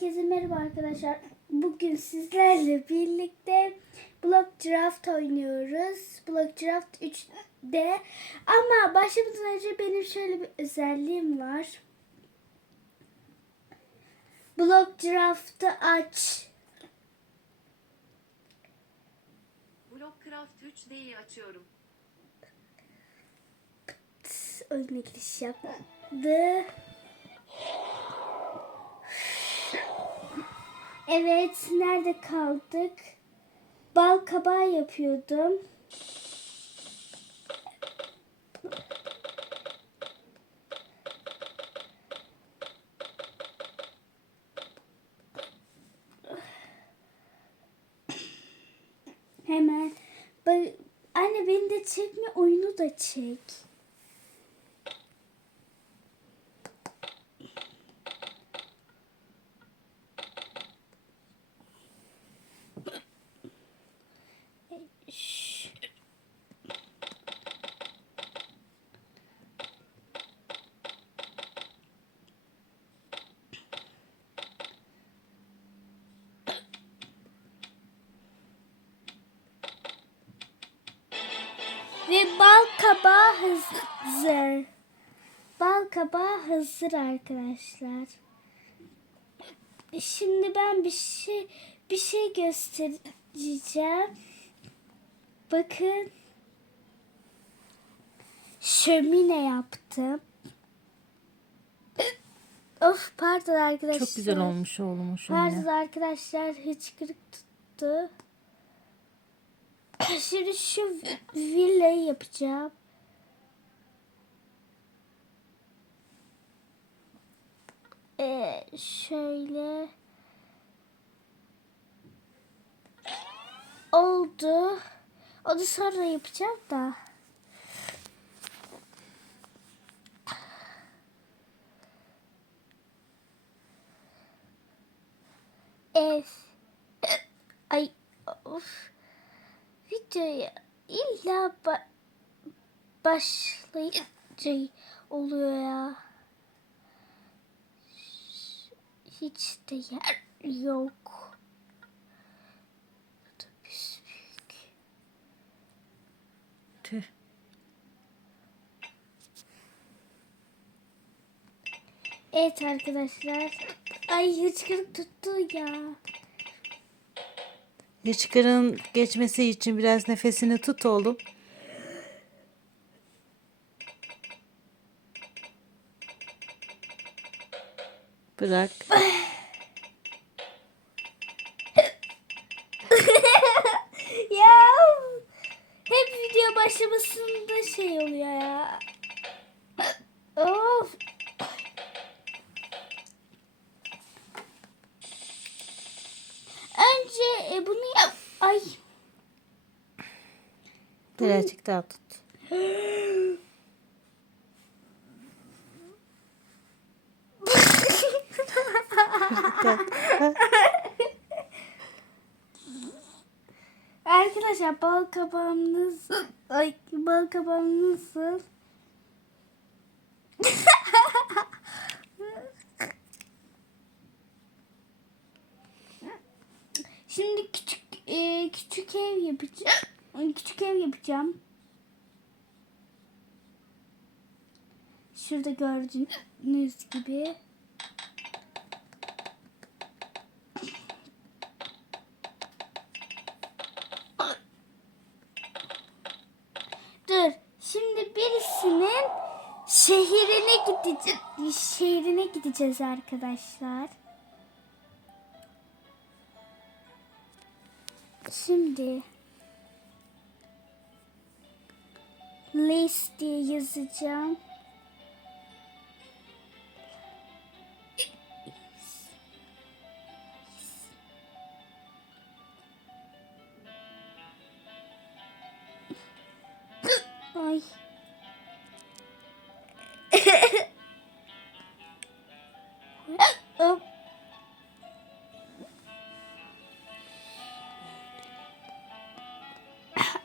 Herkese merhaba arkadaşlar. Bugün sizlerle birlikte Block Draft oynuyoruz. Block Draft 3'de. Ama başlamadan önce benim şöyle bir özelliğim var. Block Draft'ı aç. Blockcraft 3D'yi açıyorum. Oyuna giriş yaptı. Evet, nerede kaldık? Bal kabağı yapıyordum. Hemen. Anne beni de çekme, oyunu da çek. Bal kabağı hazır. Bal kabağı hazır arkadaşlar. Şimdi ben bir şey bir şey göstereceğim. Bakın. Şömine yaptım. Of pardon arkadaşlar. Çok güzel olmuş oğlumun şu Pardon arkadaşlar hıçkırık tuttu. Şimdi şu villayı yapacağım. Ee, şöyle oldu. Onu sonra yapacağım da. Ev. Ay of. Videoya illa ba başlayıcı oluyor ya. Hiç de yer yok. Bu da büyük. Tüh. Evet arkadaşlar. Ay hıçkırık tuttu ya. Hıçkırığın geçmesi için biraz nefesini tut oğlum. Bırak. Ya hep video başlamasında şey oluyor ya. Of. Önce e, bunu yap. Ay. Birazcık daha tut. Arkadaşlar bal kabağımız ay bal kabağım nasıl? Şimdi küçük e, küçük ev yapacağım. Küçük ev yapacağım. Şurada gördüğünüz gibi. Dur. Şimdi birisinin şehrine gideceğiz. Şehrine gideceğiz arkadaşlar. Şimdi list diye yazacağım. Ay.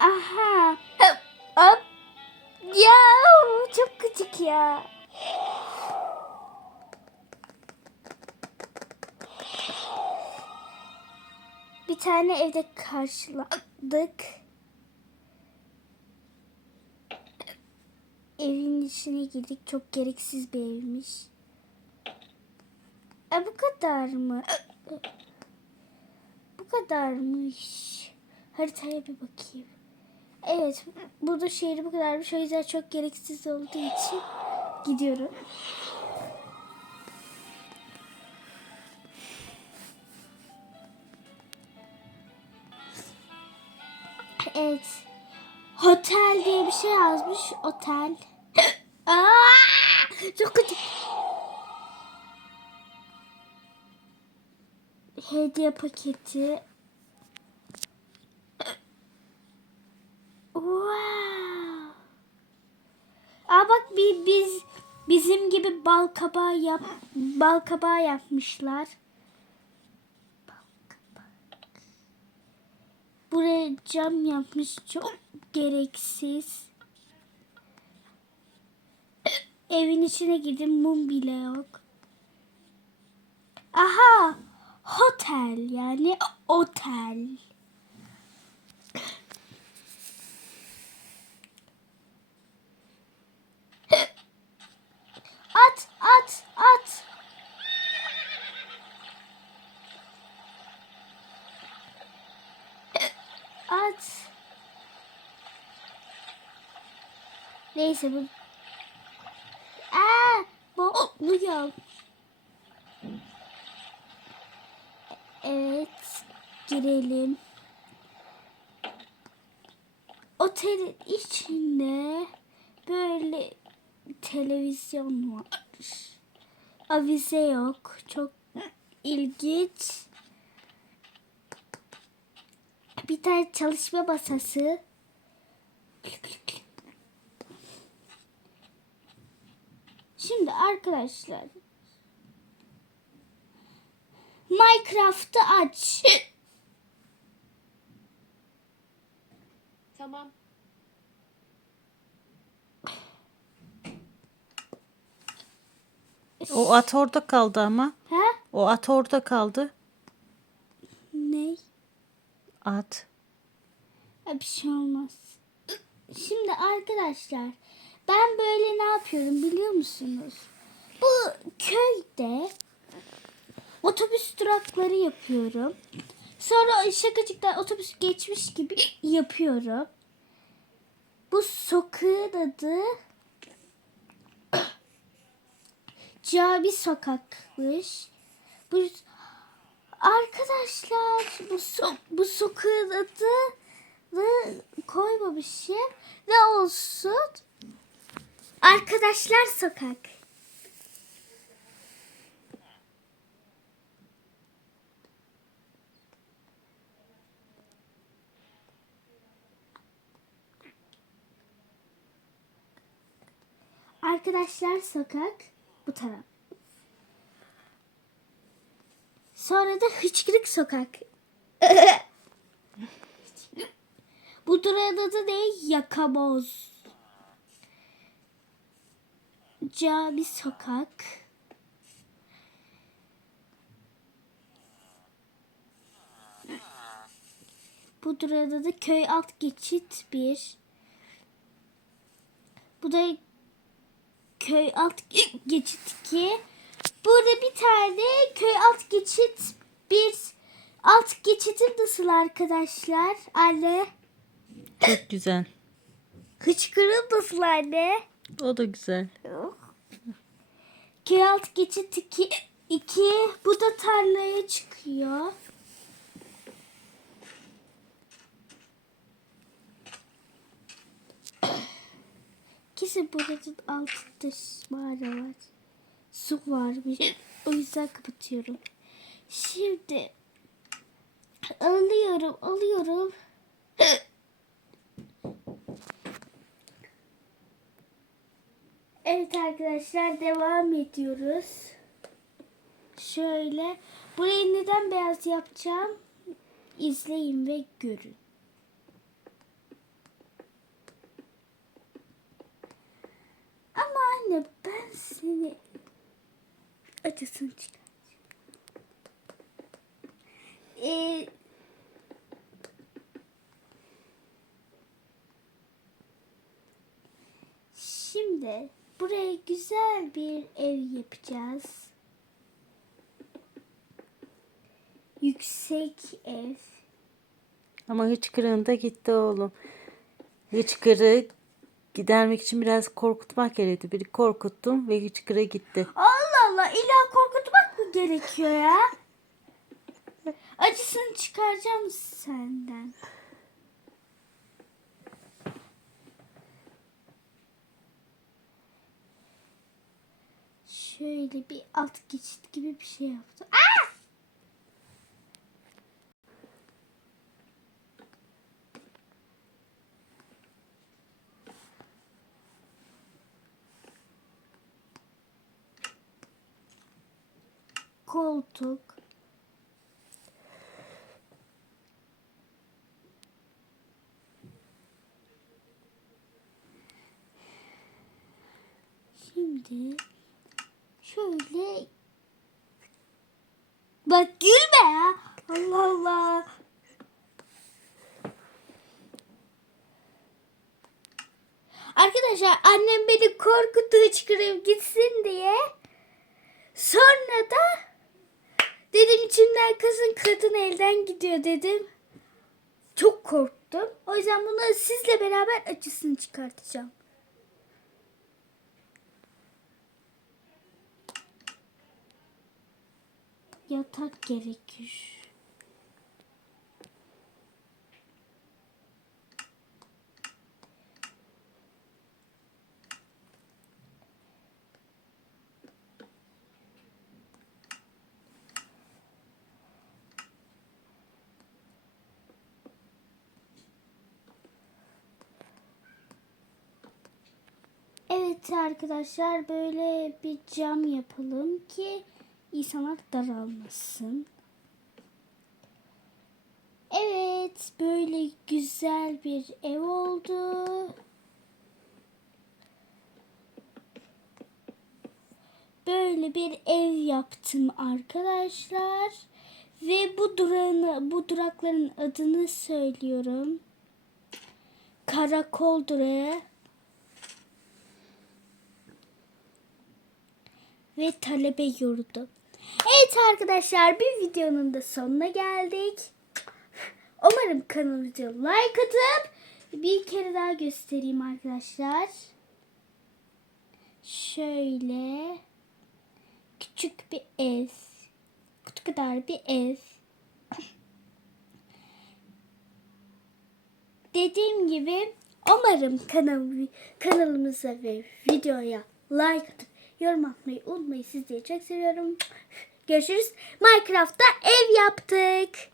Aha. Hop. Hop. Ya çok küçük ya. tane evde karşıladık. Evin içine girdik. Çok gereksiz bir evmiş. E bu kadar mı? Bu kadarmış. Haritaya bir bakayım. Evet, burada şehri bu kadarmış. O yüzden çok gereksiz olduğu için gidiyorum. Evet. Hotel diye bir şey yazmış. Otel. Çok kötü. Hediye paketi. Wow. Aa bak bir biz bal kabağı yap bal kabağı yapmışlar. Buraya cam yapmış çok gereksiz. Evin içine girdim mum bile yok. Aha! Hotel yani otel. At, at, at. At. Neyse bu. Aa, boğuluyor. Evet, girelim. Otelin içinde böyle televizyon var. Avize yok. Çok ilginç. Bir tane çalışma masası. Şimdi arkadaşlar Minecraft'ı aç. Tamam. O at orada kaldı ama. Ha? O at orada kaldı. Ne? At. Ha, Bir şey olmaz. Şimdi arkadaşlar ben böyle ne yapıyorum biliyor musunuz? Bu köyde otobüs durakları yapıyorum. Sonra şakacıktan otobüs geçmiş gibi yapıyorum. Bu sokağın adı Cami Sokakmış. Bu arkadaşlar bu so bu sokağın adı da koymamışım. Ne olsun? Arkadaşlar sokak. Arkadaşlar sokak bu taraf. Sonra da hıçkırık sokak. Bu durağın adı ne? Yakamoz. Cami sokak. Bu durağın adı köy alt geçit 1. Bu da köy alt ge- geçit 2. Burada bir tane köy alt geçit 1. Alt geçitin nasıl arkadaşlar? Anne. Çok güzel. Hıçkırık nasıl anne? O da güzel. Köy alt geçit 2. 2. Bu da tarlaya çıkıyor. Kesin buranın altında mağara var. Su varmış. O yüzden kapatıyorum. Şimdi alıyorum, alıyorum. Evet arkadaşlar devam ediyoruz. Şöyle burayı neden beyaz yapacağım? İzleyin ve görün. Anne ben seni acısını çıkar. Ee, şimdi buraya güzel bir ev yapacağız. Yüksek ev. Ama hıçkırığında gitti oğlum. Hıçkırık gidermek için biraz korkutmak gerekti. Bir korkuttum ve hıçkırığı gitti. Allah Allah illa korkutmak mı gerekiyor ya? Acısını çıkaracağım senden. Şöyle bir alt geçit gibi bir şey yaptım. Aa! Koltuk. Şimdi şöyle Bak gülme ya. Allah Allah. Arkadaşlar annem beni korkuttu çıkarıp gitsin diye. Sonra da dedim içimden kızın kadın elden gidiyor dedim. Çok korktum. O yüzden bunu sizle beraber acısını çıkartacağım. Yatak gerekir. Evet arkadaşlar böyle bir cam yapalım ki insanlar daralmasın. Evet böyle güzel bir ev oldu. Böyle bir ev yaptım arkadaşlar. Ve bu durağını, bu durakların adını söylüyorum. Karakol durağı. Ve talebe yurdu. Evet arkadaşlar bir videonun da sonuna geldik. Umarım kanalımıza like atıp bir kere daha göstereyim arkadaşlar. Şöyle küçük bir ev. Kutu kadar bir ev. Dediğim gibi umarım kanal, kanalımıza ve videoya like atıp yorum atmayı unutmayın. Sizleri çok seviyorum. Görüşürüz. Minecraft'ta ev yaptık.